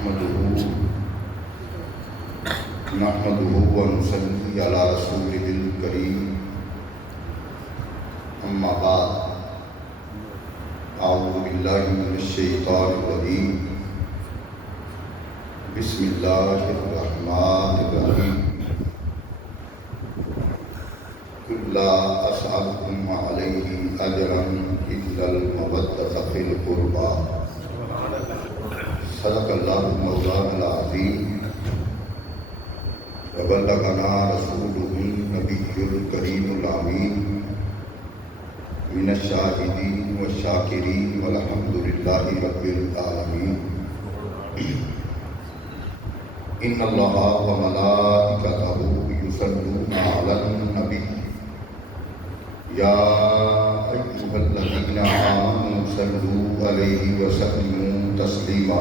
نحمده ونصلي على رسوله الكريم اما بعد اعوذ باللہ من الشیطان الرجیم بسم اللہ الرحمن الرحیم قل لا اسألكم علیہ اجرا الا المودۃ فی القربى صدق اللہ مولانا العظیم وبلغنا رسوله النبی الکریم الامین من الشاہدین والشاکرین والحمد للہ رب العالمین ان اللہ وملائکتہ یصلون علی النبی یا ایھا الذین آمنوا صلوا علیہ وسلموا تسلیما۔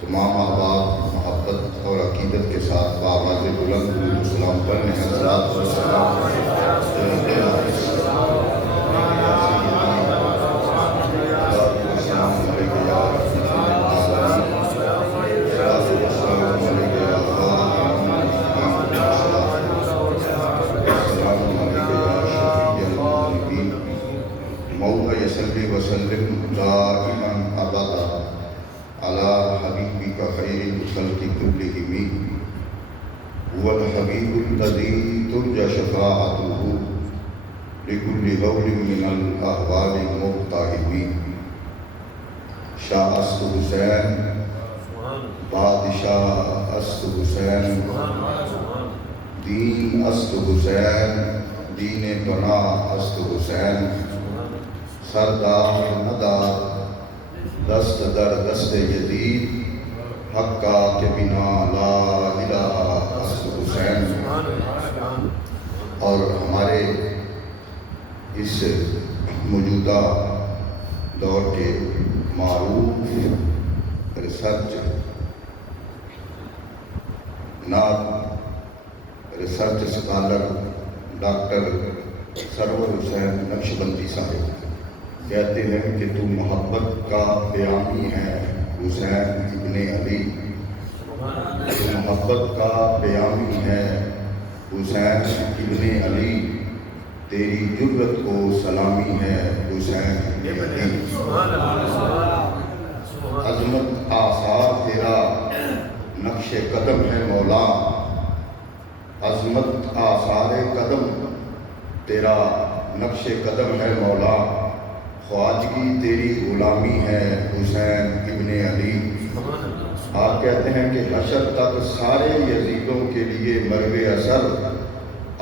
تمام احباب محبت اور عقیدت کے ساتھ بآواز بلند درود و سلام پڑھنے ہیں۔ السلام وسلم دائما ابدا على حبيبك خير الخلق كلهم هو الحبيب الذي ترجى شفاعته لكل هول من الاهوال المقتحم۔ شاہ است حسین بادشاہ است حسین دین است حسین دین پناہ است حسین سردار ندار دست در دست یزید حقا کے بنا لا الہ است حسین۔ اور ہمارے اس موجودہ دور کے معروف ریسرچ اسکالر ڈاکٹر سرور حسین نقشبندی صاحب کہتے ہیں کہ تو محبت کا بیانی ہے حسین ابن علی، تو محبت کا بیانی ہے حسین ابن علی، تیری جرت کو سلامی ہے حسین ابن علی۔ عظمت آثار تیرا نقش قدم ہے مولا، عظمت آثار قدم تیرا نقش قدم ہے مولا، خواجگی تیری غلامی ہے حسین ابن علی۔ آپ کہتے ہیں کہ حشر تک سارے یزیدوں کے لیے مرو اثر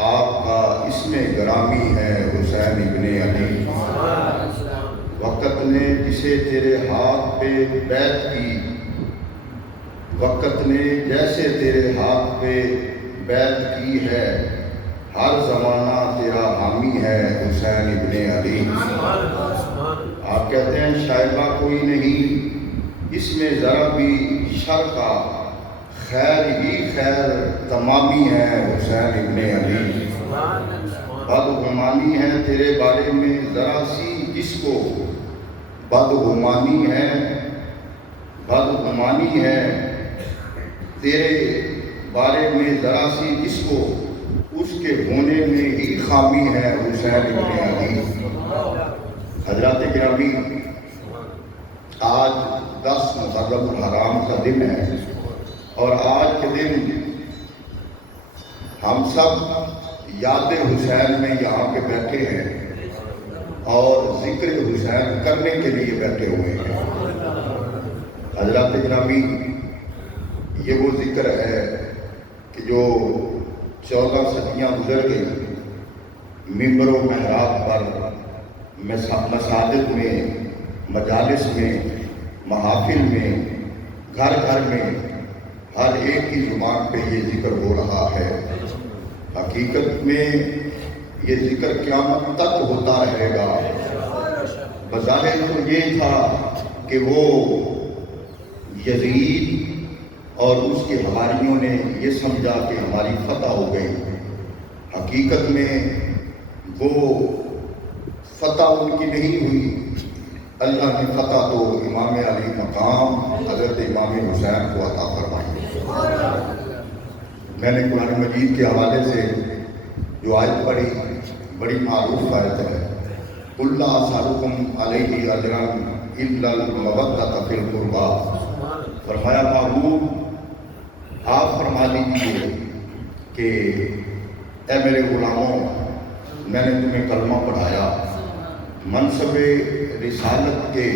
آپ کا اسم گرامی ہے حسین ابن علی۔ وقت نے جسے تیرے ہاتھ پہ بیعت کی، وقت نے جیسے تیرے ہاتھ پہ بیعت کی ہے، ہر زمانہ تیرا حامی ہے حسین ابن علی۔ آپ کہتے ہیں شائبہ کوئی نہیں اس میں ذرا بھی شر کا، خیر ہی خیر تمامی ہے حسین ابن علی۔ بدگمانی ہے تیرے بارے میں ذرا سی جس کو، بدگمانی ہے تیرے بارے میں ذرا سی جس کو، اس کے ہونے میں ہی خامی ہے حسین ابن علی۔ حضرات گرامی، آج 10 محرم الحرام کا دن ہے، اور آج کے دن ہم سب یاد حسین میں یہاں پہ بیٹھے ہیں اور ذکر حسین کرنے کے لیے بیٹھے ہوئے ہیں۔ حضرات گرامی، یہ وہ ذکر ہے کہ جو 14 صدیاں گزر گئی، ممبر و محراب پر، مساجد میں، مجالس میں، محافل میں، گھر گھر میں، ہر ایک کی زبان پہ یہ ذکر ہو رہا ہے۔ حقیقت میں یہ ذکر قیامت تک ہوتا رہے گا۔ بظاہر تو یہ تھا کہ وہ یزید اور اس کے حواریوں نے یہ سمجھا کہ ہماری فتح ہو گئی، حقیقت میں وہ فتح ان کی نہیں ہوئی۔ اللہ نے فتح تو امام علی مقام حضرت امام حسین کو عطا فرمائی۔ میں نے قرآن مجید کے حوالے سے جو آیت پڑھی، بڑی معروف آیت ہے، قُلْ لَا أَسْأَلُكُمْ عَلَيْهِ أَجْرًا إِلَّا الْمَوَدَّةَ فِي الْقُرْبَىٰ۔ فرمایا محبوب آپ فرما دیجیے کہ اے میرے غلاموں، میں نے تمہیں کلمہ پڑھایا، منصب رسالت کے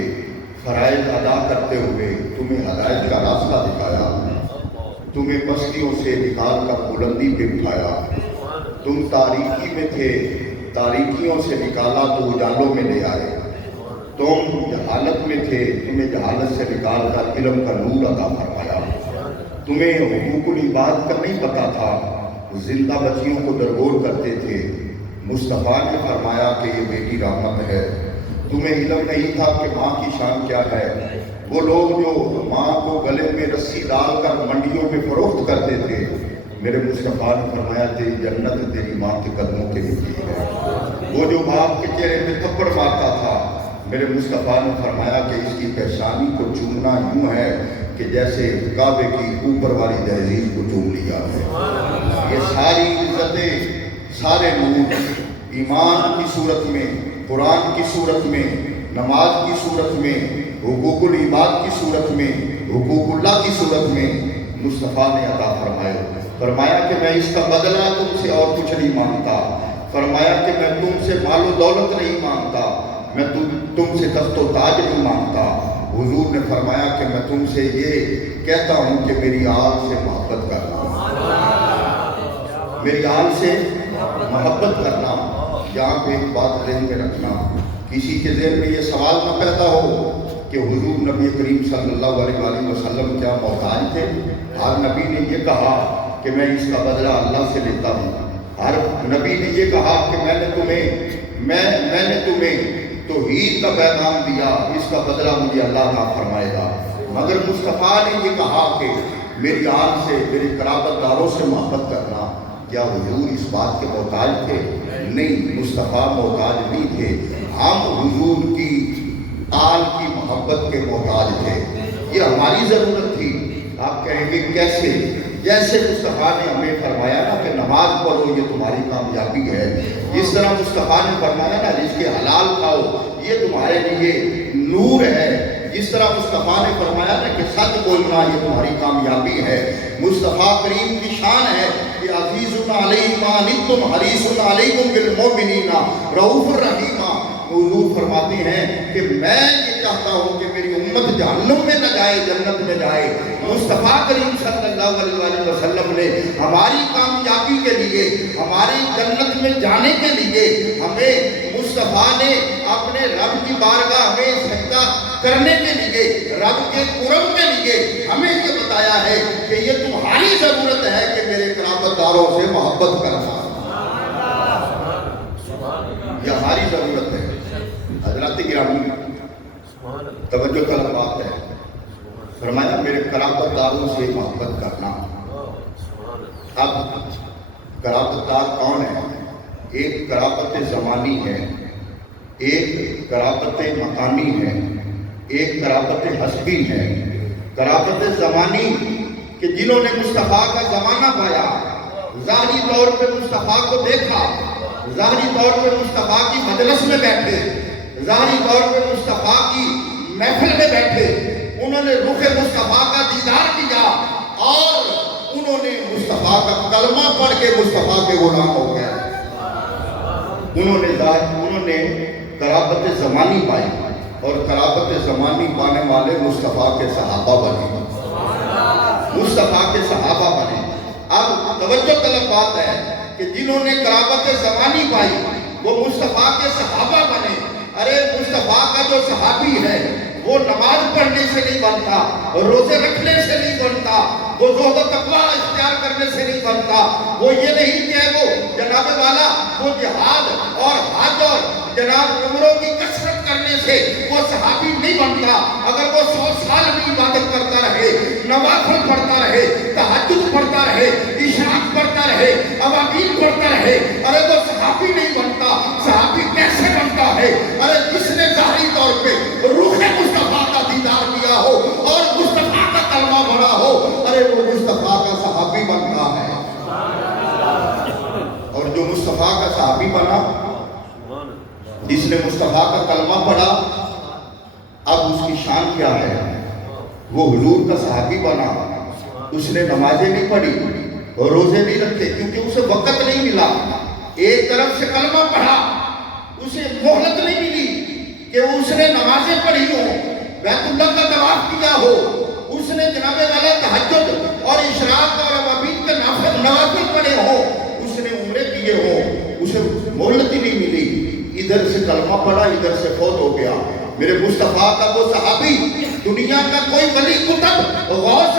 فرائض ادا کرتے ہوئے تمہیں ہدایت کا راستہ دکھایا، تمہیں بستیوں سے نکال کر بلندی پہ اٹھایا، تم تاریکی میں تھے، تاریکیوں سے نکالا تو اجالوں میں لے آئے، تم جہالت میں تھے، تمہیں جہالت سے نکال کر علم کا نور عطا فرمایا، تمہیں حقوق العباد کا نہیں پتا تھا، زندہ بچیوں کو درگور کرتے تھے، مصطفیٰ نے فرمایا کہ یہ بیٹی رحمت ہے، تمہیں علم نہیں تھا کہ ماں کی شان کیا ہے، وہ لوگ جو ماں کو گلے میں رسی ڈال کر منڈیوں میں فروخت کرتے تھے، میرے مصطفیٰ نے فرمایا تیری جنت تیری ماں کے قدموں کے نیچے ہے، وہ جو باپ کے چہرے میں تھپڑ مارتا تھا، میرے مصطفیٰ نے فرمایا کہ اس کی پیشانی کو چومنا یوں ہے کہ جیسے کعبے کی اوپر والی دہلیز کو چوم لیا ہے۔ یہ ساری عزتیں، سارے نور ایمان کی صورت میں، قرآن کی صورت میں، نماز کی صورت میں، حقوق العباد کی صورت میں، حقوق اللہ کی صورت میں مصطفیٰ نے عطا فرمایا کہ میں اس کا بدلہ تم سے اور کچھ نہیں مانگتا، فرمایا کہ میں تم سے مال و دولت نہیں مانگتا، میں تم سے تخت و تاج نہیں مانگتا، حضور نے فرمایا کہ میں تم سے یہ کہتا ہوں کہ میری آل سے محبت کرنا، میری آل سے محبت کرنا۔ یہاں پہ ایک بات ذہن میں رکھنا، کسی کے ذہن میں یہ سوال نہ پیدا ہو کہ حضور نبی کریم صلی اللہ علیہ وآلہ وسلم کیا محتاج تھے؟ ہر نبی نے یہ کہا کہ میں اس کا بدلہ اللہ سے لیتا ہوں، ہر نبی نے یہ کہا کہ میں نے تمہیں توحید کا پیغام دیا، اس کا بدلہ مجھے اللہ عطا فرمائے گا، مگر مصطفیٰ نے یہ کہا کہ میری آل سے، میرے قرابت داروں سے محبت کرنا۔ کیا حضور اس بات کے محتاج تھے؟ نہیں، مصطفیٰ محتاج نہیں تھے، ہم حضور کی آل کی محبت کے محتاج تھے، یہ ہماری ضرورت تھی۔ آپ کہیں گے کیسے؟ جیسے مصطفیٰ نے ہمیں فرمایا نا کہ نماز پڑھو یہ تمہاری کامیابی ہے، جس طرح مصطفیٰ نے فرمایا نا رزق حلال کھاؤ یہ تمہارے لیے نور ہے، جس طرح مصطفیٰ نے فرمایا نا کہ سچ بولنا یہ تمہاری کامیابی ہے۔ مصطفیٰ کریم کی شان ہے کہ عزیز علیہ ما عنتم حریص علیکم بالمؤمنین رؤوف الرحیم۔ حضور فرماتے ہیں کہ میں یہ چاہتا ہوں کہ میری امت جہنم میں نہ جائے، جنت میں جائے۔ مصطفیٰ کریم صلی اللہ علیہ وسلم نے ہماری کامیابی کے لیے، ہماری جنت میں جانے کے لیے ہمیں، مصطفیٰ نے اپنے رب کی بارگاہ میں سجدہ کرنے کے لیے، رب کے قرب کے لیے ہمیں یہ بتایا ہے کہ یہ تمہاری ضرورت ہے کہ میرے قرابت داروں سے محبت کرنا، یہ ہماری ضرورت ہے۔ حضرات گرامی توجہ کا بات ہے، فرمایا میرے قرابت داروں سے محبت کرنا۔ اب قرابت دار کون ہے؟ ایک قرابت زمانی ہے، ایک قرابت مکانی ہے، ایک قرابت حسبی ہے۔ قرابت زمانی کہ جنہوں نے مصطفیٰ کا زمانہ پایا، ظاہری طور پہ مصطفیٰ کو دیکھا، ظاہری طور پہ مصطفیٰ کی مجلس میں بیٹھے، ظاہری طور پہ مصطفیٰ کی محفل میں بیٹھے، انہوں نے رخ مصطفیٰ کا دیدار کیا اور انہوں نے مصطفیٰ کا کلمہ پڑھ کے مصطفیٰ کے غلام ہو گئے۔ انہوں نے قرابت زمانی پائی اور قرابت زمانی پانے والے مصطفیٰ کے صحابہ بنے، مصطفیٰ کے صحابہ بنے۔ اب توجہ طلب بات ہے کہ جنہوں نے قرابت زمانی پائی وہ مصطفیٰ کے صحابہ بنے۔ ارے مصطفیٰ کا جو صحابی ہے وہ نماز پڑھنے سے نہیں بنتا، روزے رکھنے سے نہیں بنتا، وہ زہد و تقویٰ اختیار کرنے سے نہیں بنتا، وہ یہ نہیں کہ وہ جناب والا وہ جہاد اور حج اور جناب عمروں کی کثرت کرنے سے وہ صحابی نہیں بنتا۔ اگر وہ 100 سال بھی عبادت کرتا رہے، نوافل پڑھتا رہے، تہجد پڑھتا رہے، اشراق پڑھتا رہے، اوابین پڑھتا رہے، ارے وہ صحابی نہیں بنتا۔ صحابی کیسے بنتا ہے؟ ارے جس نے ظاہری طور پہ روح مصطفیٰ کا دیدار کیا ہو اور مصطفیٰ کا مصطفیٰ کا صحابی بنا، جس نے مصطفیٰ کا کلمہ پڑھا، اب اس کی شان کیا ہے؟ وہ حضور کا صحابی بنا، اس نے نمازیں نہیں پڑھی اور روزے نہیں رکھے کیونکہ اسے وقت نہیں ملا۔ ایک طرف سے کلمہ پڑھا، اسے مہلت نہیں ملی کہ اس نے نمازیں پڑھی ہو، بیت اللہ کا طواف کیا ہو، اس نے جناب والا تہجد اور اشراق اور عبادت کے نوافل پڑھے ہو، اس نے عمرے کیے ہو، اسے مہلت ہی نہیں ملی۔ ادھر سے کلمہ پڑھا، ادھر سے فوت ہو گیا۔ میرے مصطفیٰ کا وہ صحابی، دنیا کا کوئی ولی کتب، غوث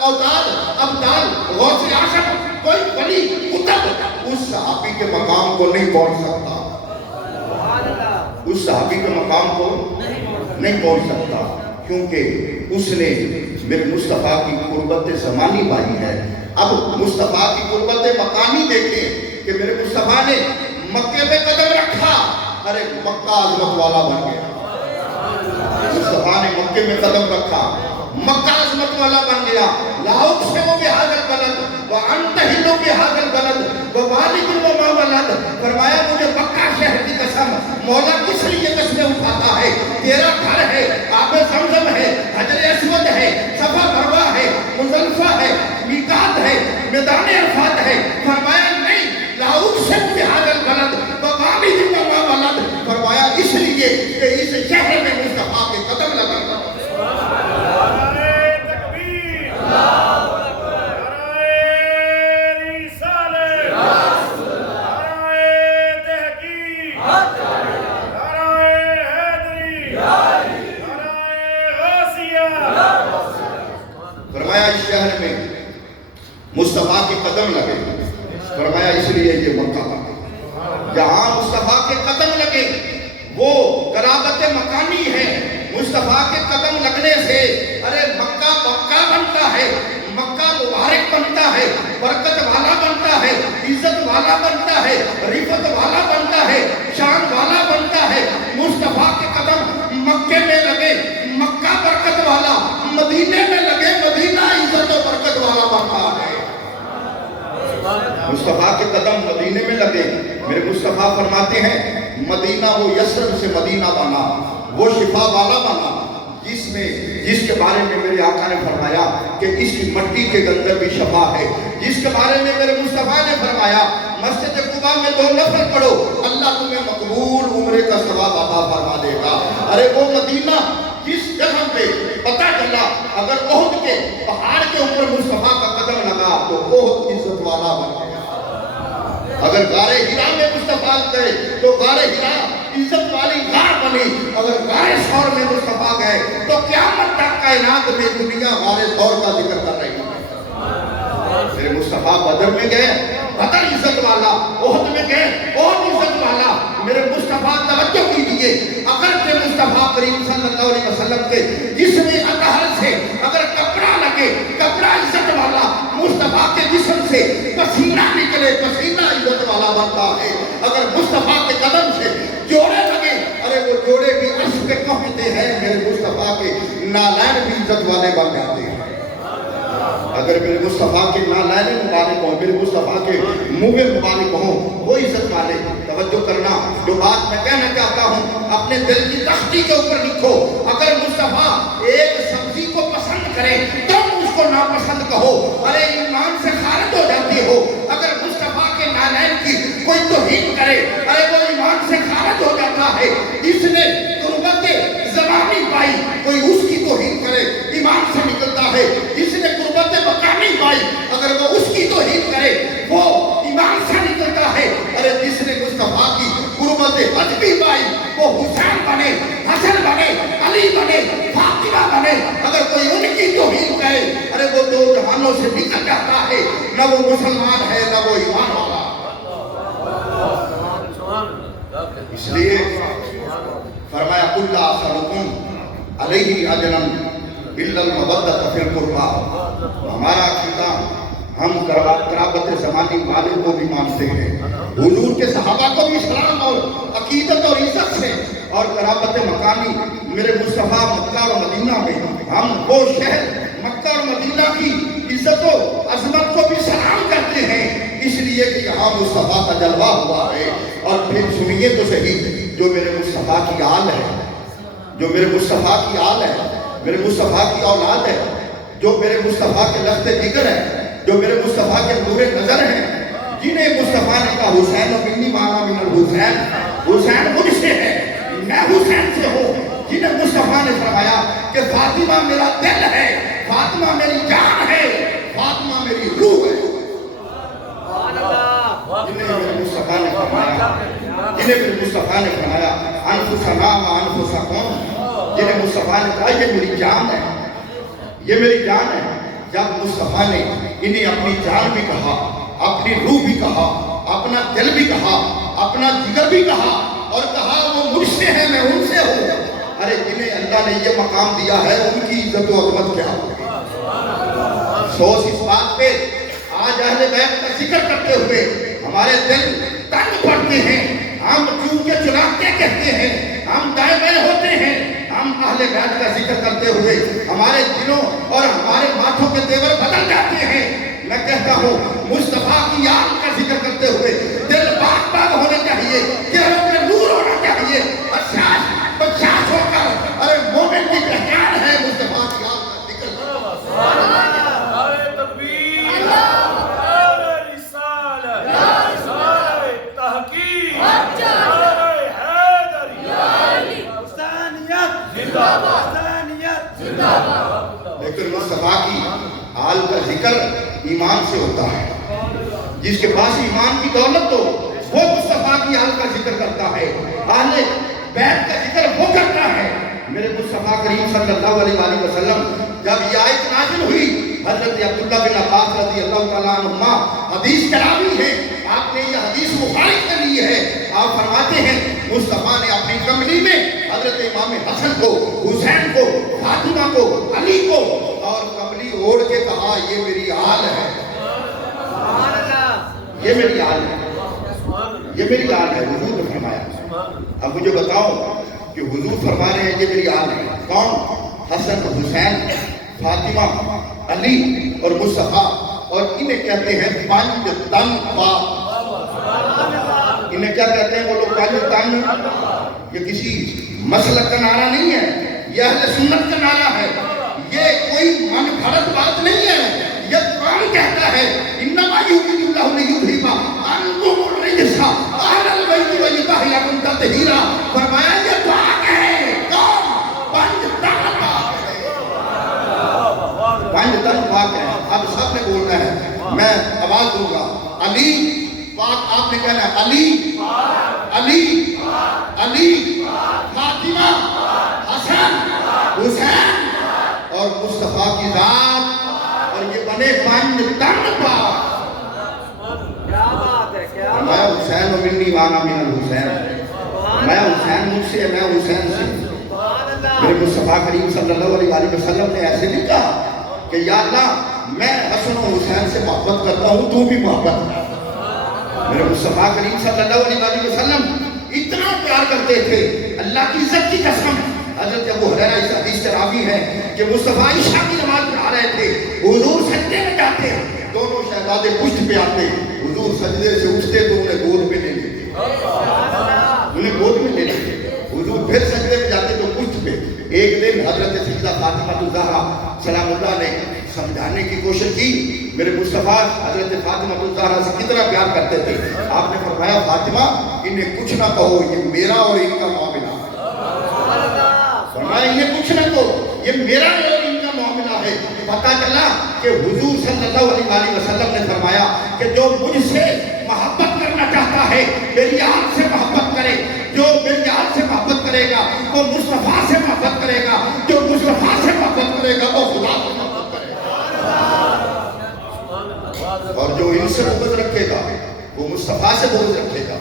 اوتاد ابدال، غوث اعظم، کوئی ولی کتب اس صحابی کے مقام کو نہیں پہنچ سکتا، اس صحابی کے مقام کو نہیں پہنچ سکتا، کیونکہ اس نے میرے مصطفیٰ کی قربت زمانی پائی ہے۔ اب مصطفیٰ کی قربت مکانی دیکھیں کہ میرے مصطفیٰ نے مکے میں قدم رکھا، ارے مکہ عظمت والا بن گیا۔ مصطفیٰ نے مکے میں قدم رکھا، مکہ عظمت والا بن گیا۔ لا اقسم بہذا البلد وانت حل بہذا البلد ووالد وما ولد، فرمایا مجھے مکہ شہر کی قسم، مولا کس لیے قسمیں اٹھاتا ہے؟ تیرا گھر ہے، آب زمزم ہے، حجر اسود ہے، صفا مروہ ہے، مزدلفہ ہے، میقات ہے، میدان عرفات ہے۔ فرمایا نہیں، لا اقسم بہذا البلد ووالد وما ولد، فرمایا اس لیے کہ اس شہر میں مصطفیٰ کے قدم لگے۔ فرمایا اس شہر میں مصطفیٰ کے قدم لگے، فرمایا اس لیے یہ مکہ کا، جہاں مصطفیٰ کے قدم لگے وہ قرابت مکانی ہے۔ مصطفیٰ کے قدم لگنے سے ارے مکہ مکہ بنتا ہے، مکہ مبارک بنتا ہے، برکت والا بنتا ہے، عزت والا بنتا ہے، رفعت والا بنتا ہے، شان والا بنتا ہے۔ مصطفیٰ کے قدم مکے میں لگے، مکہ برکت والا، مدینے میں لگے، مدینہ عزت و برکت والا بنتا ہے۔ مصطفیٰ کے قدم مدینے میں لگے، میرے مصطفیٰ فرماتے ہیں مدینہ وہ یسرب سے مدینہ بنا، وہ شفا والا بنا، جس کے بارے میں میرے آقا نے فرمایا کہ اس کی مٹی کے اندر بھی شفا ہے، جس کے بارے میں میرے مصطفیٰ نے فرمایا مسجد قباء میں 2 نفل پڑھو اللہ تمہیں مقبول عمرے کا ثواب عطا فرما دے گا۔ ارے وہ مدینہ جس جگہ پہ پتہ چلا اگر احد کے پہاڑ کے اوپر مصطفیٰ کا قدم لگا تو احد عزت والا بن گیا۔ اگر غار ہرا میں مصطفیٰ گئے تو غار ہرا عزت والی غار بنی، اگر غار ثور میں مصطفیٰ گئے تو قیامت تک کائنات میں دنیا غار ثور کا ذکر کر رہی ہے۔ میرے مصطفیٰ بدر میں گئے، بدر عزت والا، احد میں گئے، احد عزت والا۔ میرے مصطفیٰ توجہ کیجئے، اگر کہ مصطفیٰ کریم صلی اللہ علیہ وسلم کے جسم اطہر سے اگر کپڑا لگے، کپڑا عزت والا، مصطفیٰ کے جسم سے پسینہ نکلے، پسینہ عزت والا بنتا ہے۔ اگر مصطفیٰ کے قدم سے جوڑے لگے، ارے وہ جوڑے بھی عرش پہ پہنچتے ہیں، میرے مصطفیٰ کے نالین بھی عزت والے بن جاتے ہیں۔ اگر میرے مصطفیٰ کے نالین مبارک ہوں، میرے مصطفیٰ کے منہ مبارک ہوں، وہ عزت والے۔ توجہ کرنا، جو بات میں کہنا چاہتا ہوں اپنے دل کی تختی کے اوپر لکھو۔ اگر مصطفیٰ ایک سبزی کو پسند کرے تم اس کو ناپسند کہو، ارے ایمان سے خارج ہو جاتے ہو۔ اگر مصطفیٰ کے نالین کی کوئی توہین کرے، ارے وہ ایمان سے خارج ہو جاتا ہے۔ اس نے قربت زمانی پائی، کوئی اس کی توہین کرے ایمان سے نکلتا ہے۔ جس نے قربت مقامی پائی، اگر وہ اس کی توہین کرے وہ ایمان سے نکلتا ہے۔ ارے جس نے مصطفیٰ کی قربت حجبی پائی، وہ حسین بنے، حسن بنے، علی بنے، فاطمہ بنے، اگر کوئی ان کی توہین کرے، ارے وہ 2 جہانوں سے نکل جاتا ہے، نہ وہ مسلمان ہے نہ وہ ایمان والا۔ اس لیے فرمایا قُلْ لَا أَسْأَلُكُمْ عَلَيْهِ أَجْرًا إِلَّا الْمَوَدَّةَ فِي الْقُرْبَى۔ ہمارا عقیدہ ہم قرابت زمانی مالک کو بھی مانتے ہیں، حضور کے صحابہ کو بھی اسلام اور عقیدت اور عزت سے، اور قرابت مکانی میرے مصطفیٰ مکہ اور مدینہ میں ہم وہ شہر مکہ اور مدینہ کی عزت و عظمت کو بھی سلام کرتے ہیں۔ اس لیے کہ یہاں مصطفیٰ کا جلوہ ہوا ہے۔ اور پھر سنیے تو صحیح، جو میرے مصطفیٰ کی آل ہے، جو میرے مصطفیٰ کی آل ہے، میرے مصطفیٰ کی اولاد ہے، جو میرے مصطفیٰ کے لخت جگر ہے، جو میرے مصطفیٰ کے نور نظر ہیں، جنہیں مصطفیٰ نے کہا حسین و منی مانا من الحسین، حسین مجھ سے ہے، میں حسین سے ہوں، جنہیں مصطفیٰ نے فرمایا کہ فاطمہ میرا دل ہے، فاطمہ میری جان ہے، فاطمہ میری روح ہے۔ جنہیں میرے مصطفیٰ نے فرمایا، جنہیں میرے مصطفیٰ نے فرمایا انفسنا و انفسکم، جنہیں مصطفیٰ نے کہا یہ میری جان ہے، یہ میری جان ہے۔ جب مصطفیٰ نے انہیں اپنی جان بھی کہا، اپنی روح بھی کہا، اپنا دل بھی کہا، اپنا جگر بھی کہا، اور کہا وہ مجھ سے ہے میں ان سے ہوں، ارے جنہیں اللہ نے یہ مقام دیا ہے ان کی عزت و عظمت کیا ہوگی۔ افسوس اس بات پہ آج اہل بیت کا ذکر کرتے ہوئے ہمارے دل تنگ پڑتے ہیں، ہم چونکہ چنانچہ کہتے ہیں، ہم دائیں بائیں ہوتے ہیں، ہم اہل بیت کا ذکر کرتے ہوئے ہمارے دلوں اور ہمارے ماتھوں کے تیور بدل جاتے ہیں۔ میں کہتا ہوں مصطفیٰ کی آل کا ذکر کرتے ہوئے دل باغ باغ ہونے چاہیے، چہروں میں نور ہونا چاہیے، بشاش بشاش ہو کر، ارے مومن کی پہچان ہے مصطفیٰ کی آل کا ذکر کرنا۔ لیکن مصطفیٰ کی آل کا ذکر ایمان سے ہوتا ہے، جس کے پاس ایمان کی دولت ہو وہ مصطفیٰ کی آل کا ذکر کرتا ہے، اہل بیت کا ذکر وہ کرتا ہے۔ میرے مصطفیٰ کریم صلی اللہ علیہ وآلہ وسلم جب یہ آیت نازل ہوئی، حضرت عبداللہ بن عباس رضی اللہ تعالیٰ عنہما حدیث کراوی ہے، آپ نے یہ حدیث بخاری سے لی ہے، آپ فرماتے ہیں مصطفیٰ نے اپنی کملی میں حضرت امام حسن کو، حسین کو، فاطمہ کو، علی کو اور کملی اوڑھ کے کہا یہ میری آل ہے، یہ میری آل ہے، یہ میری آل ہے، حضور نے فرمایا۔ اب مجھے بتاؤ کہ حضور فرما رہے ہیں یہ میری آل ہے، کون؟ حسن، حسین، فاطمہ، علی اور مصطفیٰ، اور انہیں کہتے ہیں پنج تن پاک۔ انہیں کیا کہتے ہیں وہ لوگ؟ پنج تن۔ یہ کسی مسلک کا نعرہ نہیں ہے، یہ اہل سنت کا نعرہ ہے، یہ کوئی من گھڑت بات نہیں ہے، یہ قرآن کہتا ہے انما یرید اللہ لیذھب عنکم الرجس اہل البیت ویطہرکم تطہیرا۔ فرمایا یہ پاک ہے، کون؟ پنج تن پاک ہے، پنج تن پاک ہے۔ اب سب نے بولنا ہے، میں آواز دوں گا، علی پاک، آپ نے کہنا ہے علی، علی، علی، فاطمہ، حسن، حسین اور مصطفیٰ کی ذات، اور یہ بنے پنج تن پاک۔ میں حسین و منی وانا من الحسین، میں حسین مجھ سے، میں حسین سے۔ میرے مصطفیٰ کریم صلی اللہ علیہ وآلہ وسلم نے ایسے نہیں کہا کہ یا اللہ میں حسن و حسین سے محبت کرتا ہوں تو بھی محبت کر۔ میرے مصطفیٰ کریم صلی اللہ علیہ وآلہ وسلم اتنا پیار کرتے تھے، اللہ کی عزت کی قسم۔ حضرت ابو ہریرہ اس حدیث سے راوی ہے کہ مصطفیٰ عشاء کی نماز پڑھا رہے تھے، حضور سجدے میں جاتے، دونوں شہزادے پشت پہ آتے، حضور سجدے سے اٹھتے تو انہیں گود میں لے لیتے، انہیں گود میں لے لیتے، حضور پھر سجدے میں جاتے تو پشت پہ۔ ایک دن حضرت سیدہ فاطمہ الزہرا سلام اللہ نے سمجھانے کی کوشش کی، میرے مصطفیٰ حضرت فاطمہ الزہرا سے کتنا پیار کرتے تھے، آپ نے فرمایا فاطمہ انہیں کچھ نہ کہو، یہ میرا اور ان کا معاملہ ہے، فرمایا انہیں کچھ نہ کہو، یہ میرا اور ان کا معاملہ ہے۔ پتہ چلا کہ حضور صلی اللہ علیہ وآلہ وسلم نے فرمایا کہ جو مجھ سے محبت کرنا چاہتا ہے میری آل سے محبت کرے، جو میری آل سے محبت کرے گا وہ مصطفیٰ سے محبت کرے گا، جو مصطفیٰ سے محبت کرے گا وہ خدا سے محبت کرے گا، اور جو ان سے بغض رکھے گا وہ مصطفیٰ سے بغض رکھے گا،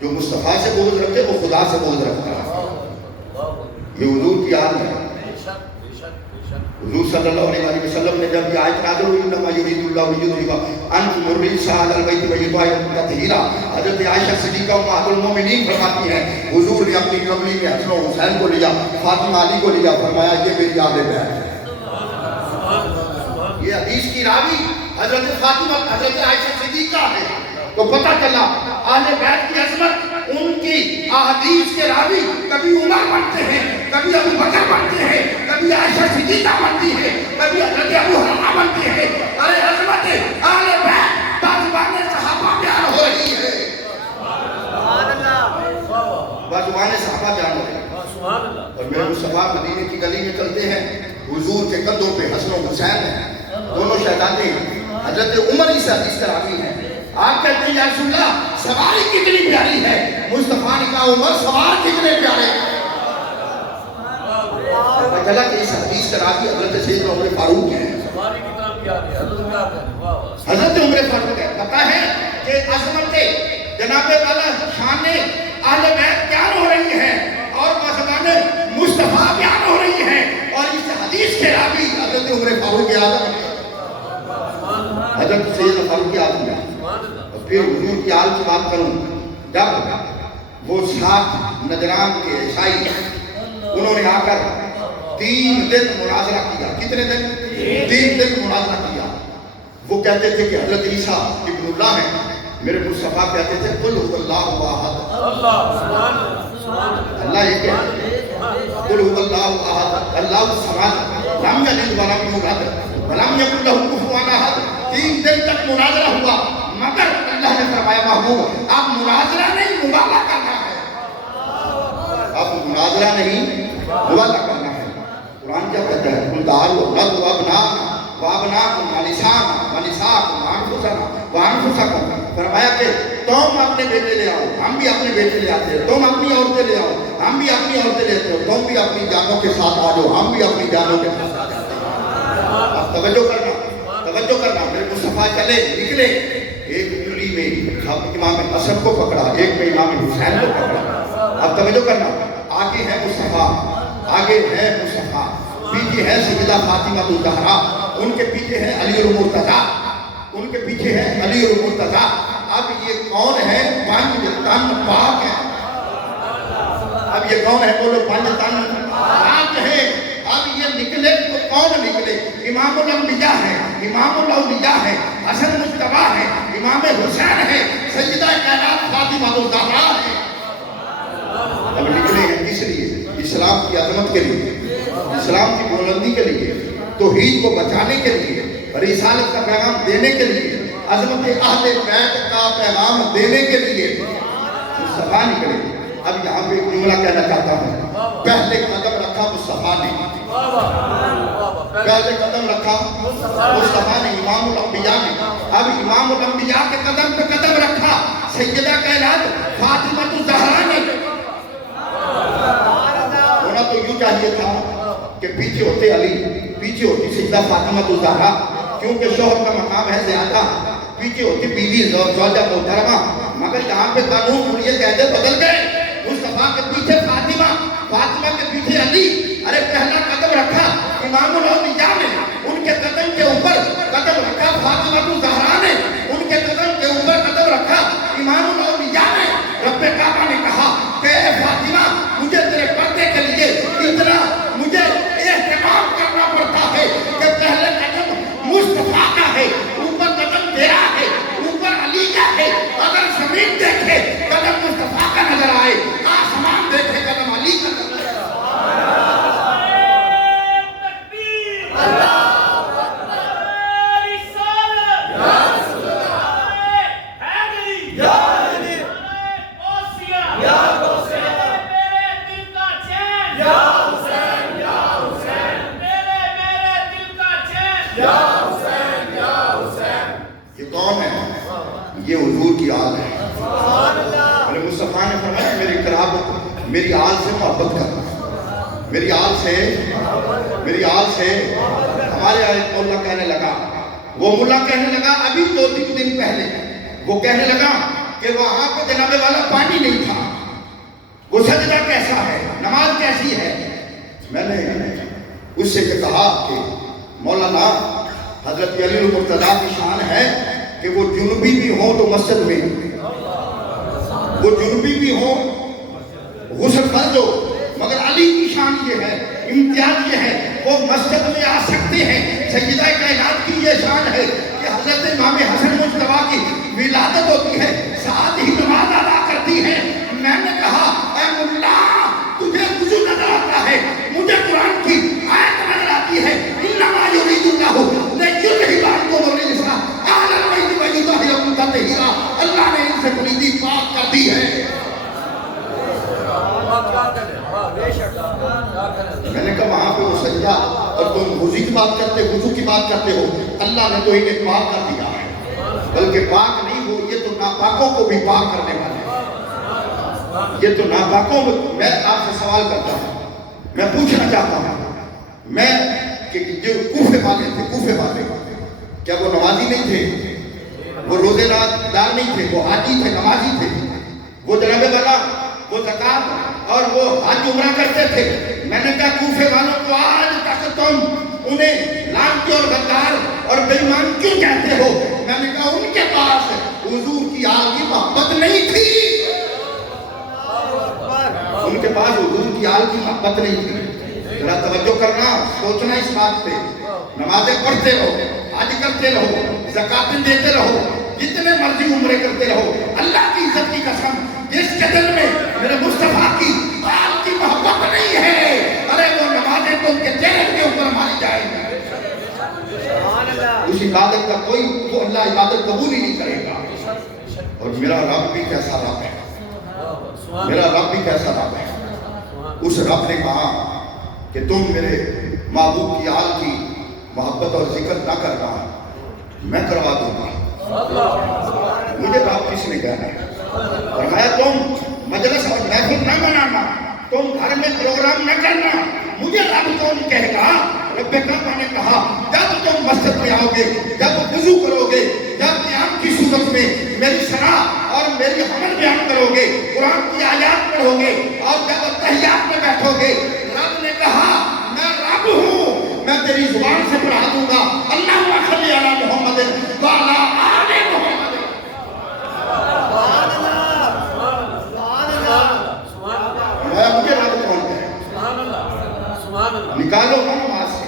جو مصطفیٰ سے بغض رکھے وہ خدا سے بغض رکھتا ہے۔ یہ حضور کی آل ہے۔ حضور صلی اللہ علیہ وسلم نے جب یہ آیت نازل ہوئی انما یرید اللہ لیذھب عنکم الرجس اہل البیت ویطہرکم تطہیرا، حضرت عائشہ صدیقہ ام المومنین فرماتی ہیں حضور نے اپنی کملی میں حسن و حسین کو لیا، فاطمہ علی کو لیا، فرمایا یہ میری آل بیت ہے۔ یہ حدیث کی راوی حضرت فاطمہ، حضرت عائشہ صدیقہ ہے۔ تو پتہ چلا اہل بیت کی عظمت، ان کی احادیث کے راوی کبھی عمر بنتے ہیں، کبھی ابو بکر بنتے ہیں، کبھی عائشہ صدیقہ بنتی ہے، کبھی حضرت ابو ہریرہ بنتے ہیں۔ ارے عظمت اہل بیت بازوان صحابہ بیان ہو رہی ہے، بازوان صحابہ بیان ہو رہی ہے۔ اور میرے مصطفیٰ مدینے کی گلی میں چلتے ہیں، حضور کے کندھوں پہ حسن و حسین ہیں، دونوں شہزادے ہیں، حضرت عمر اس حدیث کا راوی ہے۔ آپ کہتے ہیں یا رسول اللہ سواری کتنی پیاری ہے، مصطفیٰ نے کہا عمر سوار کتنے پیارے ہیں۔ پتہ چلا کہ اس حدیث کا راوی حضرت سیدنا عمر فاروق ہیں، حضرت عمر فاروق ہے۔ پتہ ہے کہ عظمت جناب والا شان اہل بیت بیان ہو رہی ہے اور بازوان مصطفیٰ بیان ہو رہی ہے، اور اس حدیث کے راوی حضرت عمر فاروق اعظم ہیں، حضرت سیدنا فاروق اعظم ہیں۔ اور پھر حضور کی حال کی بات کروں، جب وہ 7 نجران کے عیسائی انہوں نے آ کر 3 دن مناظرہ کیا، کتنے دن؟ 3 دن مناظرہ کیا۔ وہ کہتے تھے کہ حضرت عیسیٰ ابن اللہ ہیں، میرے مصطفیٰ کہتے تھے قل هو اللہ احد، اللہ ایک ہے، قل هو اللہ احد اللہ الصمد لم یلد ولم یولد ولم یکن لہ کفوا احد۔ 3 دن تک مناظرہ ہوا، مگر اللہ نے فرمایا محبوب آپ مناظرہ نہیں مبالغہ کرنا ہے، آپ مناظرہ نہیں مبالغہ کرنا ہے۔ قرآن کیا کہتا ہے؟ قل تعالوا ندعو ابناءنا وابناءکم ونساءنا ونساءکم وانفسنا وانفسکم، فرمایا کہ تم اپنے بیٹے لے آؤ، ہم بھی اپنے بیٹے لے آتے ہیں، تم اپنی عورتیں لے آؤ، ہم بھی اپنی عورتیں لیتے ہو، تم بھی اپنی جانوں کے ساتھ آ جاؤ، ہم بھی اپنی جانوں کے ساتھ آ جاتے ہیں۔ اب توجہ کرنا، میرے مصطفیٰ چلے نکلے، ایک انگلی میں امام حسن کو پکڑا، ایک میں امام حسین کو پکڑا۔ اب توجہ کرنا، آگے ہے مصطفیٰ، آگے ہے مصطفیٰ، پیچھے ہے سیدہ فاطمہ الزہرا، ان کے پیچھے ہے علی المرتضیٰ، ان کے پیچھے ہے علی المرتضیٰ۔ اب یہ کون ہے؟ 5 تن پاک ہے۔ اب یہ کون ہے؟ بولو 5 تن پاک ہے۔ اب یہ نکلے تو کون نکلے؟ امام الانبیاء ہے، امام الاولیاء ہے، حسن مجتبیٰ ہے، امام حسین ہے، سیدہ کائنات فاطمہ الزہرا ہے۔ اب نکلے ہیں کس لیے؟ اسلام کی عظمت کے لیے، اسلام کی بلندی کے لیے، توحید کو بچانے کے لیے، رسالت کا پیغام دینے کے لیے، عظمت اہل بیت کا پیغام دینے کے لیے مصطفیٰ نکلے۔ اب یہاں پہ ایک جملہ کہنا چاہتا ہوں، پہلے قدم رکھا مصطفیٰ نے، پہلے قدم رکھا مصطفیٰ نے، امام الانبیاء نے۔ اب امام الانبیاء کے قدم پہ قدم رکھا سیدہ کائنات فاطمہ الزہرا نے۔ ہونا تو یوں چاہیے تھا کہ پیچھے ہوتے علی، پیچھے ہوتی سیدہ فاطمہ الزہرا، کیونکہ شوہر کا مقام ہے زیادہ، پیچھے ہوتی بیوی زوجہ محترمہ، مگر یہاں پہ قانون اور یہ قاعدے بدل گئے۔ مصطفیٰ کے پیچھے فاطمہ، فاطمہ کے پیچھے علی۔ ارے پہلا قدم رکھا امام الاولیاء نے، ان کے قدم کے اوپر قدم رکھا فاطمہ الزہرا نے، ان کے قدم کے اوپر قدم رکھا امام الاولیاء نے۔ رب کعبہ نے کہا کہ اے فاطمہ مجھے تیرے پردے کے لیے اتنا مجھے اہتمام کرنا پڑتا ہے کہ پہلے قدم مصطفیٰ کا ہے، اوپر قدم تیرا ہے، اوپر علی کا ہے۔ اگر زمین دیکھے قدم مصطفیٰ کا نظر آئے، آسمان دیکھے قدم علی کا نظر آئے۔ یہ حضور کی آل ہے۔ میرے مصطفیٰ نے فرمایا میری قرابت، میری آل سے محبت کرنا، میری آل سے ہمارے ایک مولا کہنے لگا، وہ مولا کہنے لگا ابھی 2-3 دن پہلے، وہ کہنے لگا کہ وہاں پہ جناب والا پانی نہیں تھا، وہ سجدہ کیسا ہے، نماز کیسی ہے۔ میں نے اس سے کہا کہ مولانا حضرت علی المرتضیٰ کی شان ہے کہ وہ جنوبی بھی ہوں تو مسجد میں، وہ جنوبی بھی ہوں غسل فرض ہو، مگر علی کی شان یہ ہے، امتیاز یہ ہے وہ مسجد میں آ سکتے ہیں۔ سیدہ کائنات کی یہ شان ہے کہ حضرت امام حسن مجتبیٰ کی ولادت ہوتی ہے ساتھ ہی نماز ادا کرتی ہے. میں نے کہا اے ملا تجھے وضو نظر آتا ہے, مجھے قرآن کی آیت نظر آتی ہے, انما یرید اللہ لیذہب عنکم الرجس اہل البیت ویطہرکم تطہیرا. اللہ نے ان سے کلیدی پاک کر دی ہے. میں نے کہا وہاں پہ وہ سجدہ اور تم وضو کی بات کرتے وضو کی بات کرتے ہو, اللہ نے تو انہیں پاک کر دیا ہے. بلکہ پاک نہیں ہو, یہ تو ناپاکوں کو بھی پاک کرنے والے ہیں. یہ تو ناپاکوں میں آپ سے سوال کرتا ہوں, میں پوچھنا چاہتا ہوں, میں کہ جو کوفے والے تھے, کوفے والے کیا وہ نمازی نہیں تھے؟ وہ روزے دار نہیں تھے؟ وہ حاجی تھے, نمازی تھے. وہ جناب والا وہ زکات اور وہ حج عمرہ کرتے تھے. میں نے کہا کوفے والوں کو آج تک تم انہیں لعنتی اور غدار اور بے ایمان کیوں کہتے ہو؟ میں نے کہا ان کے پاس حضور کی آل کی محبت نہیں تھی. ان کے پاس حضور کی آل کی محبت نہیں تھی. ذرا توجہ کرنا, سوچنا اس بات پہ. نمازیں پڑھتے رہو, حج کرتے رہو, زکاتیں دیتے رہو, جتنے مرضی عمرے کرتے رہو, اللہ کی عزت کی قسم جس کے دل میں میرے مصطفیٰ کی آل کی محبت نہیں ہے, ارے وہ نمازیں تو ان کے چہرے کے اوپر ماری جائیں گی. اس عبادت کا کوئی وہ اللہ عبادت قبول ہی نہیں کرے گا. اور میرا رب بھی کیسا رب ہے, میرا رب بھی کیسا رب ہے. اس رب نے کہا کہ تم میرے محبوب کی آل کی محبت اور ذکر نہ کرنا, میں کروا دوں گا. مجھے رب کس نے کہنا ہے؟ فرمایا تم مجلس اور محفل نہ منانا, تم گھر میں پروگرام نہ کرنا. مجھے رب کون کہے گا؟ رب کعبہ نے کہا جب تم مسجد میں آؤ گے, جب وضو کرو گے, جب قیام کی صورت میں میری شرح اور میری حمد بیان کرو گے, قرآن کی آیات پڑھو گے, اور جب تحیات میں بیٹھو گے, رب نے کہا میں رب ہوں, میں تیری زبان سے پڑھا دوں گا اللہم صلی علی محمد وعلی آل محمد. مجھے رب کون ہے؟ نکالو نماز سے,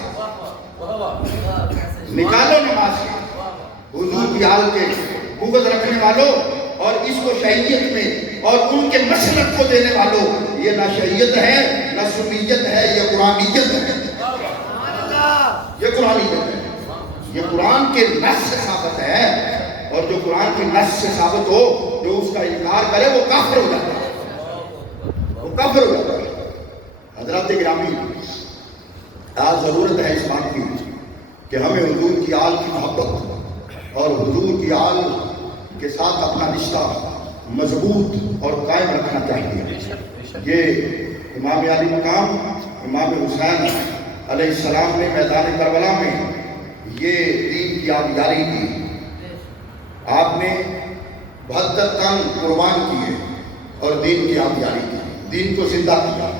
نکالو نماز سے. حضور کی آل کے بغض رکھنے والوں اور اس کو شیعیت میں اور ان کے مسلک کو دینے والوں, یہ نہ شیعیت ہے نہ سنیت ہے, یہ قرآنیت ہے. یہ قرآنیت ہے, یہ قرآن کے نص سے ثابت ہے. اور جو قرآن کے نص سے ثابت ہو, جو اس کا انکار کرے وہ کافر ہو جاتا ہے, وہ کافر ہو جاتا ہے. حضرات گرامی, آج ضرورت ہے اس بات کی کہ ہمیں حضور کی آل کی محبت اور حضور کی آل کے ساتھ اپنا رشتہ مضبوط اور قائم رکھنا چاہیے. یہ امام علی مقام امام حسین علیہ السلام نے میدان کربلا میں یہ دین کی آبیاری کی. آپ نے 72 تن قربان کیے اور دین کی آبیاری کی, دین کو زندہ کیا.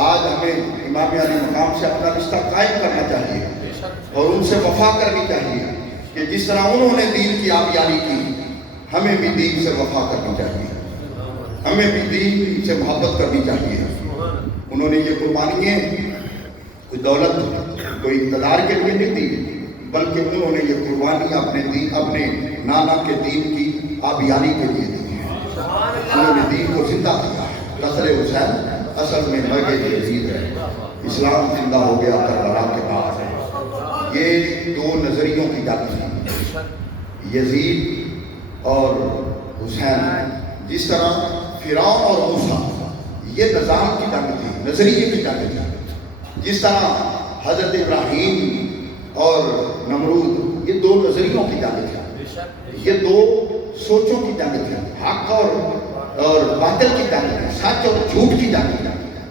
آج ہمیں امام علی مقام سے اپنا رشتہ قائم کرنا چاہیے اور ان سے وفا کرنی چاہیے کہ جس طرح انہوں نے دین کی آبیاری کی, ہمیں بھی دین سے وفا کرنی چاہیے, ہمیں بھی دین سے محبت کرنی چاہیے. انہوں نے یہ قربانیاں کوئی دولت کوئی اقتدار کے لیے نہیں دی, بلکہ انہوں نے یہ قربانیاں اپنے نانا کے دین کی آبیاری کے لیے دی ہیں. انہوں نے دین کو زندہ کیا. قتل حسین اصل میں مرگ یزید ہے. اسلام زندہ ہو گیا کربلا کے بعد. یہ دو نظریوں کی جنگ تھی, یزید اور حسین. جس طرح فرعون اور موسیٰ یہ نظام کی جنگ تھی, نظریے کی جنگ تھی. جس طرح حضرت ابراہیم اور نمرود یہ دو نظریوں کی جنگ تھی, یہ دو سوچوں کی جنگ تھی, حق اور باطل کی جنگ تھی, سچ اور جھوٹ کی جنگ تھی.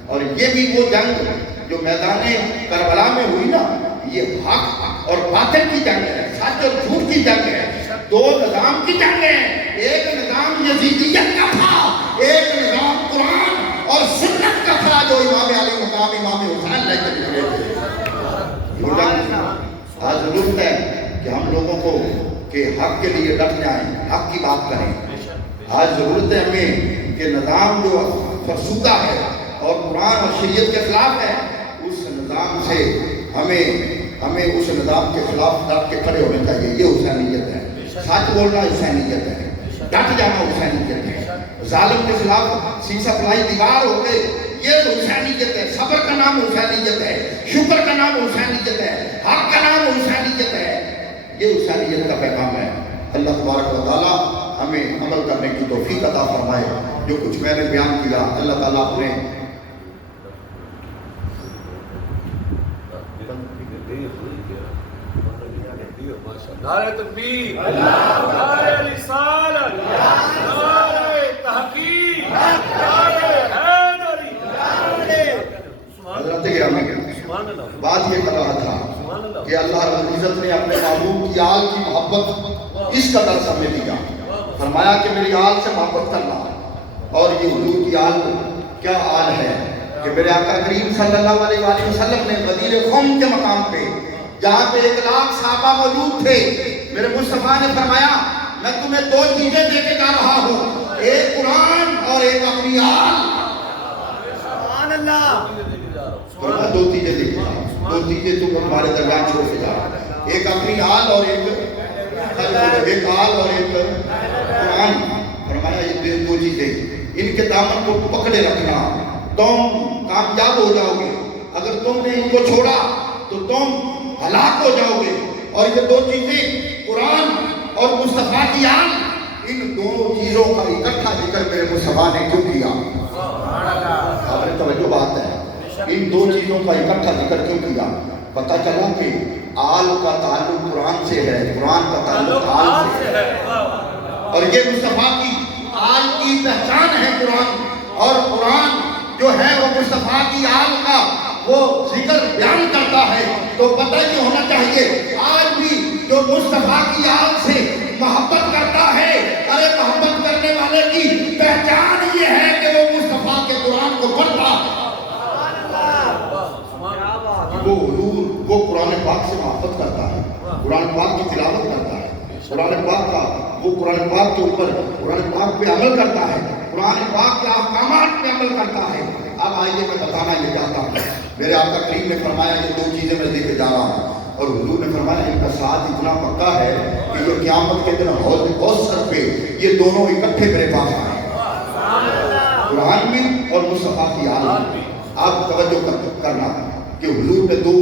اور یہ بھی وہ جنگ جو میدان کربلا میں ہوئی نا, یہ حق اور باطل کی جنگ ہے, سچ اور جھوٹ کی جنگ ہے. دو نظام کی جنگ ہے. ایک نظام یزیدیت کا تھا, ایک نظام قرآن اور سنت کا تھا جو امام علی مقام امام حسین لے کر گئے تھے. آج ضرورت ہے کہ ہم لوگوں کو کہ حق کے لیے ڈٹ جائیں, حق کی بات کریں. آج ضرورت ہے ہمیں کہ نظام جو فرسودہ ہے اور قرآن اور شریعت کے خلاف ہے, اس نظام سے ہمیں اس نظام کے خلاف ڈٹ کے کھڑے ہونے چاہیے. یہ حسینیت ہے. سچ بولنا حسینیت ہے، ڈٹ جانا حسینیت ہے، ظالم کے خلاف سیسا پلائی دیوار ہو گئے، یہ حسینیت ہے، صبر کا نام حسینیت ہے، شکر کا نام حسینیت ہے، حق کا نام حسینیت ہے، یہ حسینیت کا پیغام ہے۔ اللہ تبارک و تعالیٰ ہمیں عمل کرنے کی توفیق عطا فرمائے۔ جو کچھ میں نے بیان کیا اللہ تعالیٰ اپنے نعرہ تکبیر، نعرہ رسالت، نعرہ تحقیق، نعرہ حیدری، حضرت گرامی بات یہ کر رہا تھا کہ اللہ رب العزت نے اپنے محبوب کی آل کی محبت اس قدر ہمیں دیا، فرمایا کہ میری آل سے محبت کرنا۔ اور یہ حضور کی آل کیا آل ہے کہ میرے آقا کریم صلی اللہ علیہ وآلہ وسلم نے غدیر قوم کے مقام پہ جہاں پہ 1 لاکھ صحابہ موجود تھے، میرے مصطفیٰ نے فرمایا میں تمہیں 2 چیزیں دے کے جا رہا ہوں، ایک قرآن اور ایک اپنی آل۔ سبحان اللہ، 2 چیزیں دے کے جا رہا ہوں، 2 چیزیں تم ہمارے درمیان چھوڑ کے جا رہا ہوں، ایک اپنی آل اور ایک آل اور ایک قرآن۔ فرمایا یہ 2 چیزیں ان کے دامن کو پکڑے رکھنا، تم کامیاب ہو جاؤ گے، اگر تم نے ان کو چھوڑا تو تم ہلاک ہو جاؤ گے۔ اور یہ 2 چیزیں قرآن اور مصطفیٰ کی آل، ان 2 چیزوں کا اکٹھا ذکر میرے مصطفیٰ نے کیوں کیا؟ آپ نے توجہ بات ہے، ان 2 چیزوں کا اکٹھا ذکر کیوں کیا؟ پتہ چلا کہ آل کا تعلق قرآن سے ہے، قرآن کا تعلق آل سے ہے، اور یہ مصطفیٰ کی آل کی پہچان ہے قرآن، اور قرآن جو ہے وہ مصطفیٰ کی آل کا وہ ذکر بیان کرتا ہے۔ تو پتہ یہ ہونا چاہیے آج بھی جو مصطفیٰ کی آل سے محبت کرتا ہے، ارے محبت کرنے والے کی پہچان یہ ہے کہ وہ مصطفیٰ کے قرآن کو پڑھتا ہے، وہ حضور وہ قرآن پاک سے محبت کرتا ہے، قرآن پاک کی تلاوت کرتا ہے، قرآن پاک کا وہ قرآن پاک کے اوپر قرآن پاک پہ عمل کرتا ہے، قرآن پاک کے احکامات پہ عمل کرتا ہے۔ اب آئیے میں بتانا یہ چاہتا ہوں، میرے آقا کریم نے فرمایا یہ 2 چیزیں میں دے کے جا رہا ہوں، اور حضور نے فرمایا ان کا ساتھ اتنا پکا ہے کہ یہ قیامت کے دن حوض کوثر پہ یہ دونوں اکٹھے میرے پاس آئے، قرآن بھی اور مصطفیٰ کی آل بھی۔ آپ توجہ کرنا کہ حضور نے 2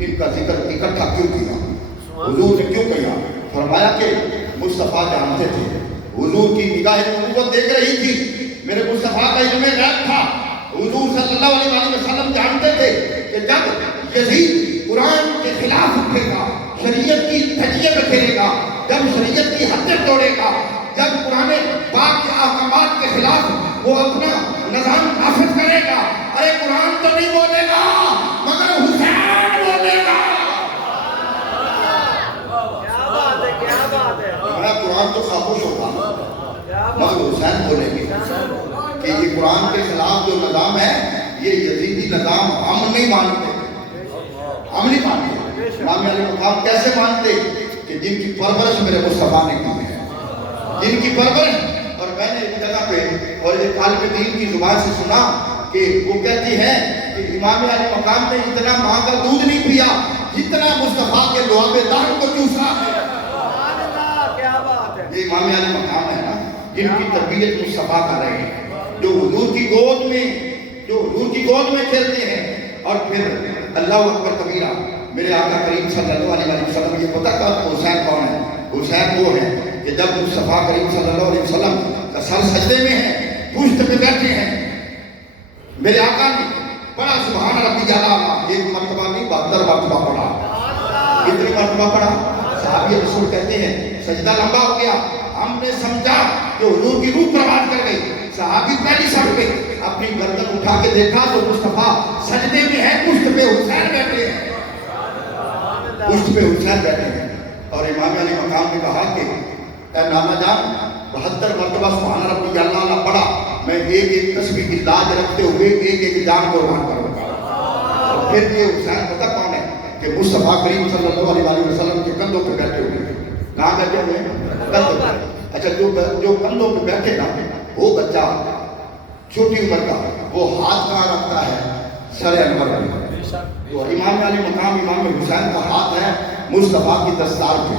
ان کا ذکر اکٹھا کیوں کیا؟ حضور نے کیوں کیا؟ فرمایا کہ مصطفیٰ جانتے تھے، حضور کی نگاہ نبوت دیکھ رہی تھی، میرے مصطفیٰ کا علم غیب تھا، حضور صلی اللہ علیہ وآلہ وسلم جانتے تھے کہ جب یزید قرآن کے خلاف اٹھے گا، شریعت کی تجزیہ میں کھیلے گا، جب شریعت کی حدیں توڑے گا، جب قرآن پاک کے احکامات کے خلاف وہ اپنا نظام نافذ کرے گا، ارے قرآن تو نہیں بولے گا مگر حسین بولے گا۔ قرآن تو خاموش ہوگا مگر حسین بولیں گے کہ یہ قرآن کے خلاف جو نظام ہے یہ یزیدی نظام ہم نہیں مانتے، ہم نہیں مانتے۔ امام علی مقام کیسے مانتے؟ کہ جن کی پرورش میرے مصطفیٰ نے کی ہے، جن کی پرورش۔ اور میں نے ایک جگہ پہ اور ایک طالب دین کی زبان سے سنا کہ وہ کہتی ہے کہ امام علی مقام نے اتنا ماں کا دودھ نہیں پیا جتنا مصطفیٰ کے لعاب دار کو چوسا ہے۔ یہ امام علی مقام ہے نا، جن کی تربیت مصطفیٰ کر رہے ہیں، جو حضور کی گود میں کھیلتے ہیں۔ اور پھر اللہ اکبر کبیرہ، میرے آقا کریم صلی اللہ علیہ وسلم یہ پتہ کہ حسین کون ہے؟ حسین وہ ہے کہ جب مصطفیٰ کریم صلی اللہ علیہ وسلم کا سر سجدے میں ہے، پشت پہ بیٹھے ہیں، میرے آقا نے بڑا سبحان ربی اعلیٰ 1 مرتبہ نہیں 72 مرتبہ پڑھا۔ کتنی مرتبہ پڑھا؟ صحابی رسول کہتے ہیں سجدہ لمبا ہو گیا، ہم نے سمجھا کہ حضور کی روح پرواز کر گئی۔ صحابی پہلی صف پہ اپنی گردن اٹھا کے دیکھا تو مصطفیٰ سجدے میں ہے، پشت پہ حسین بیٹھے ہیں، پشت پہ حسین بیٹھے ہیں۔ اور امام علی مقام نے کہا کہ اے نانا جان 72 مرتبہ سبحان ربی اعلیٰ پڑھا، میں ایک ایک تسبیح کی لاج رکھتے ہوئے ایک ایک جان قربان کروں گا۔ اور پھر یہ حسین پتہ کون ہے؟ کہ مصطفیٰ کریم صلی اللہ علیہ وسلم کے کندھوں پہ بیٹھے ہوئے ہیں۔ کہاں بیٹھے ہوئے ہیں؟ کندھوں پہ۔ اچھا جو کندھوں پہ بیٹھے نا وہ بچہ چھوٹی عمر کا وہ ہاتھ کہاں رکھتا ہے؟ سر انور میں۔ تو امام علی مقام امام حسین کا ہاتھ ہے مصطفیٰ کی دستار پہ،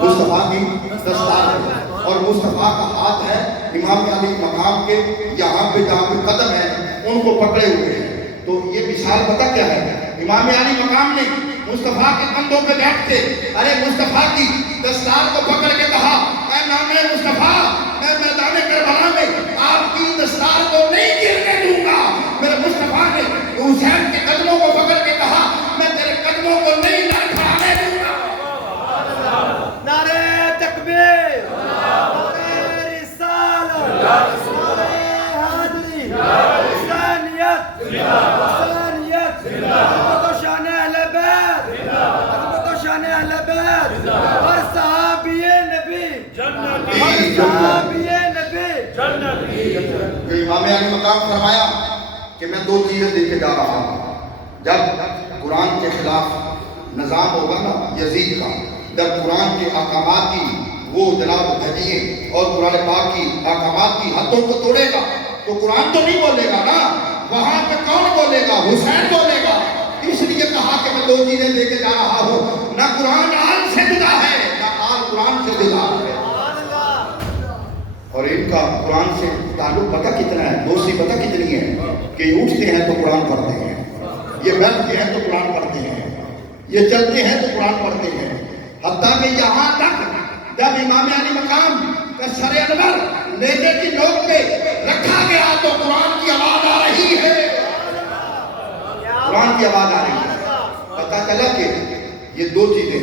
مصطفیٰ کی دستار ہے، اور مصطفیٰ کا ہاتھ ہے امام علی مقام کے یہاں پہ جہاں پہ قدم ہے ان کو پکڑے ہوئے ہیں۔ تو یہ مثال پتہ کیا ہے؟ امام علی مقام نے مصطفیٰ کے کندھوں پہ بیٹھ کے ارے مصطفیٰ کی دستار کو پکڑ کے کہا اے نام مصطفیٰ، میں میدان کربلا میں آپ کی دستار کو نہیں گرنے دوں گا۔ میرے مصطفیٰ نے حسین کے قدموں کو پکڑ کے کہا میں تیرے قدموں کو نہیں لڑکھڑانے دوں گا۔ نعرہ تکبیر، نعرہ رسالت، نعرہ حیدری، حسینیت، حسینیت، عظمت و شان اہل بیت، عظمت و شان اہل بیت، اور صحابی نبی، اور صحابی نبی۔ کہ امام علی مقام فرمایا کہ میں دو چیزیں دے کے جا رہا ہوں۔ جب قرآن کے خلاف نظام ہوگا نا یزید کا، جب قرآن کے احکامات کی وہ جناب ہدیے اور قرآن پاک کی احکامات کی حدوں کو توڑے گا تو قرآن تو نہیں بولے گا نا، وہاں پہ کون بولے گا؟ حسین بولے گا۔ اس لیے کہا کہ میں دو چیزیں دے کے جا رہا ہوں، نہ قرآن آل سے جدا ہے نہ آل قرآن سے جدا ہے۔ اور ان کا قرآن سے تعلق پتہ کتنا ہے، دوستی پتہ کتنی ہے کہ اٹھتے ہیں تو قرآن پڑھتے ہیں، یہ بیٹھتے ہیں تو قرآن پڑھتے ہیں، یہ چلتے ہیں تو قرآن پڑھتے ہیں، حتیٰ کہ یہاں تک جب امام علی مقام کا سر انور نیزے کی نوک پہ رکھا گیا تو قرآن کی آواز آ رہی ہے، قرآن کی آواز آ رہی ہے۔ پتہ چلا کہ یہ دو چیزیں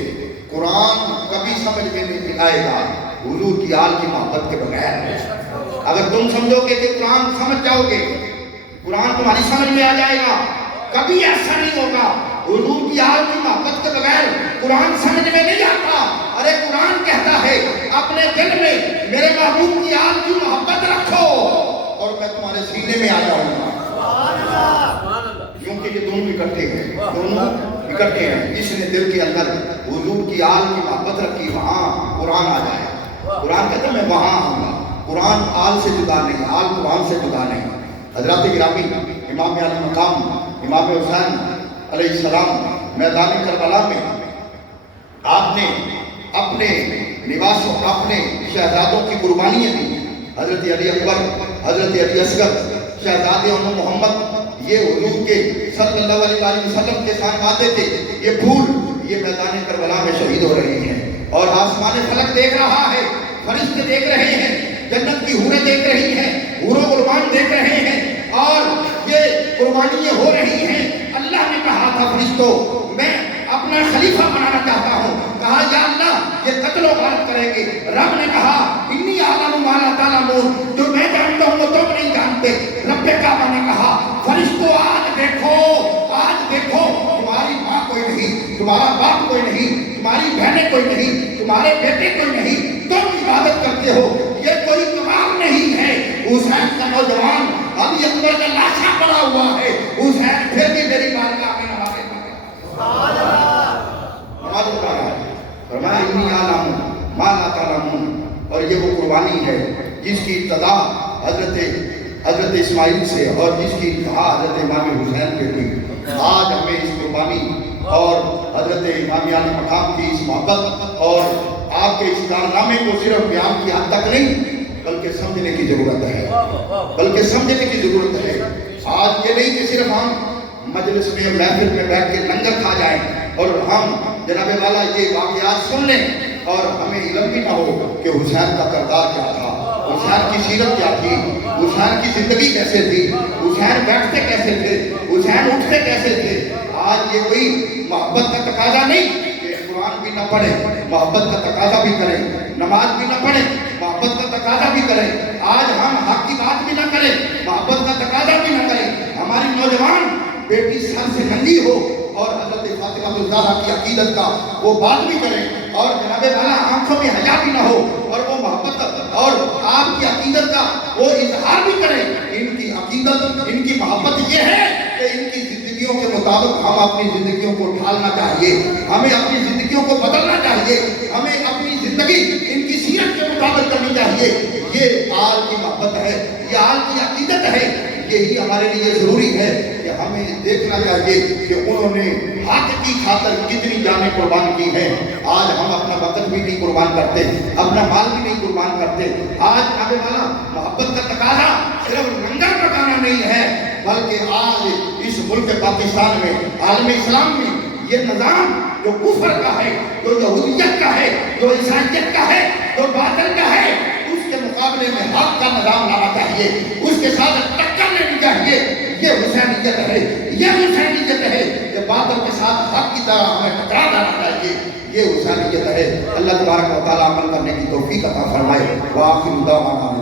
قرآن کبھی سمجھ میں نہیں آئے گا حضور کی آل کی محبت کے بغیر۔ اگر تم سمجھو گے کہ قرآن سمجھ جاؤ گے، قرآن تمہاری سمجھ میں آ جائے گا، کبھی ایسا نہیں ہوگا۔ حضور کی آل کی محبت کے بغیر قرآن سمجھ میں نہیں آتا۔ ارے قرآن کہتا ہے اپنے دل میں میرے محبوب کی آل کی محبت رکھو اور میں تمہارے سینے میں آ جاؤں گا۔ کیونکہ یہ دونوں اکٹھے ہیں، دونوں اکٹھے ہیں۔ جس نے دل کے اندر حضور کی آل کی محبت رکھی وہاں قرآن آ جائے۔ قرآن کہتا ہے میں وہاں آؤں گا۔ قرآن آل سے جدا نہیں، آل قرآن سے جدا نہیں۔ حضرات گرامی، امام علی مقام امام حسین علیہ السلام میدان کربلا میں آپ نے اپنے لباسوں اپنے شہزادوں کی قربانیاں دی۔ حضرت علی اکبر، حضرت علی اصغر، شہزادے ام محمد، یہ حضور کے صلی اللہ علیہ وسلم کے خانوادے تھے۔ یہ پھول یہ میدان کربلا میں شہید ہو رہے ہیں اور آسمان فلک دیکھ رہا ہے، فرشتے دیکھ رہے ہیں، جنت کی حوریں دیکھ رہی ہیں، حور و غلمان دیکھ رہے ہیں اور یہ قربانیاں ہو رہی ہیں۔ اللہ نے کہا تھا فرشتوں میں اپنا خلیفہ بنانا چاہتا ہوں، کہا یا اللہ یہ قتل و غارت کریں گے۔ رب نے کہا انی اعلم ما لا تعلمون، جو میں جانتا ہوں وہ تم نہیں جانتے۔ رب کعبہ نے کہا فرشتوں آج دیکھو تمہاری ماں کوئی نہیں، تمہارا باپ کوئی نہیں، تمہاری بہنیں کوئی نہیں، تمہارے بیٹے کوئی نہیں، تم عبادت کرتے ہو، یہ کوئی کمال نہیں ہے۔ حسین کا نوجوان علی اکبر کا لاشا پڑا ہوا ہے، حسین پھر بھی میری بارگاہ میں نمازیں پڑھے، نماز پڑھ رہا ہے۔ فرمایا انی اعلم ما لا تعلمون، اور یہ وہ قربانی ہے جس کی ابتدا حضرت اسماعیل سے اور جس کی انتہا حضرت امام حسین پہ ہوئی۔ آج ہمیں اس قربانی اور حضرت امام علی مقام کی اس محبت اور آپ کے اس کارنامے کو صرف بیان کی حد تک نہیں بلکہ سمجھنے کی ضرورت ہے، بلکہ سمجھنے کی ضرورت ہے۔ آج یہ نہیں کہ صرف ہم مجلس میں محفل میں بیٹھ کے لنگر کھا جائیں اور ہم جناب والا یہ واقعات سن لیں اور ہمیں علم بھی نہ ہو کہ حسین کا کردار کیا تھا، حسین کی سیرت کیا تھی، حسین کی زندگی کیسے تھی، حسین بیٹھتے کیسے تھے، حسین اٹھتے کیسے تھے۔ آج یہ کوئی محبت کا تقاضا نہیں کہ قرآن بھی نہ پڑھے، محبت کا تقاضا بھی کریں، نماز بھی نہ پڑھیں، محبت کا تقاضا بھی کریں۔ آج ہم حق کی بات بھی نہ کریں، محبت کا تقاضا بھی نہ کریں۔ ہماری نوجوان بیٹی سر سے ننگی ہو اور حضرت فاطمہ الزہرا کی عقیدت کا وہ بات بھی کریں اور جناب والا آنکھوں میں حیا بھی نہ ہو اور وہ محبت اور آپ کی عقیدت کا وہ اظہار بھی کریں۔ ان کی عقیدت، ان کی محبت یہ ہے کہ ان کی زندگیوں کے مطابق ہم اپنی زندگیوں کو ڈھالنا چاہیے، ہمیں اپنی زندگیوں کو بدلنا چاہیے، ہمیں اپنی زندگی ان کی سیرت کے مطابق کرنی چاہیے۔ یہ آل کی محبت ہے، یہ آل کی عقیدت ہے۔ یہی ہمارے لیے ضروری ہے کہ ہم ہمیں دیکھنا چاہیے کہ انہوں نے حق کی خاطر کتنی جانیں قربان کی ہیں. آج ہم اپنا وقت بھی نہیں قربان کرتے, اپنا مال بھی نہیں قربان کرتے. آج کعبے والا محبت کا تقاضا صرف لنگر پکانا نہیں ہے, بلکہ آج اس ملک پاکستان میں, عالم اسلام میں یہ نظام جو کفر کا ہے, جو یہودیت کا ہے, جو عیسائیت کا ہے, جو باطل کا ہے, اس کے مقابلے میں حق کا نظام لانا چاہیے, اس کے ساتھ ٹکر لینی چاہیے. یہ حسینیت ہے, یہ حسینیت ہے کہ باطل کے ساتھ حق کی طرح ہمیں ٹکرا جانا چاہیے. یہ حسینیت ہے. اللہ تبارک و تعالیٰ عمل کرنے کی توفیق عطا فرمائے. وآخر دعوانا